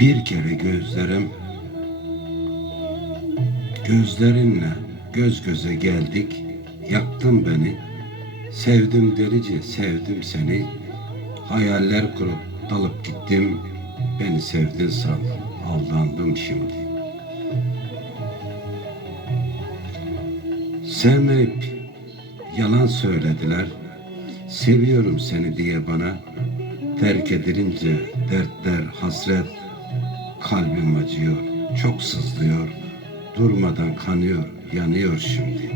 Bir kere gözlerim Gözlerinle göz göze geldik. Yaktın beni Sevdim delice sevdim seni. Hayaller kurup dalıp gittim Beni sevdin sandım aldandım şimdi. Sevmeyip yalan söylediler Seviyorum seni diye bana Terk edilince dertler hasret Kalbim acıyor çok sızlıyor Durmadan kanıyor yanıyor şimdi.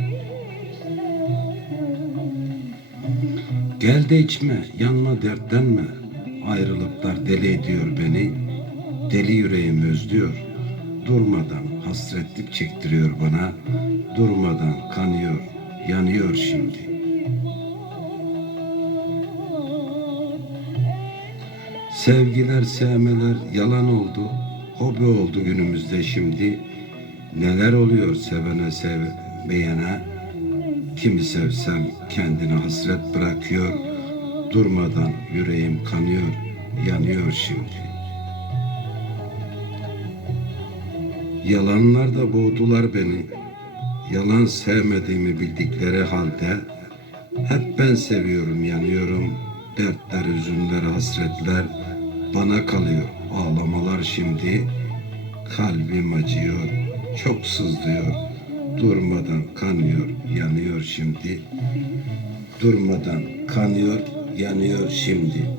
Gel de içme yanma dertlenme Ayrılıklar deli ediyor beni Deli yüreğim özlüyor. Durmadan hasretlik çektiriyor bana Durmadan kanıyor yanıyor şimdi Sevgiler, sevmeler yalan oldu. Hobi oldu günümüzde şimdi. Neler oluyor sevene sevmeyene. Kimi sevsem kendine hasret bırakıyor. Durmadan yüreğim kanıyor, yanıyor şimdi. Yalanlar da boğdular beni. Yalan sevmediğimi bildikleri halde hep ben seviyorum, yanıyorum. Dertler, üzümler, hasretler bana kalıyor. Ağlamalar şimdi kalbim acıyor, çok sızlıyor. Durmadan kanıyor, yanıyor şimdi. Durmadan kanıyor, yanıyor şimdi.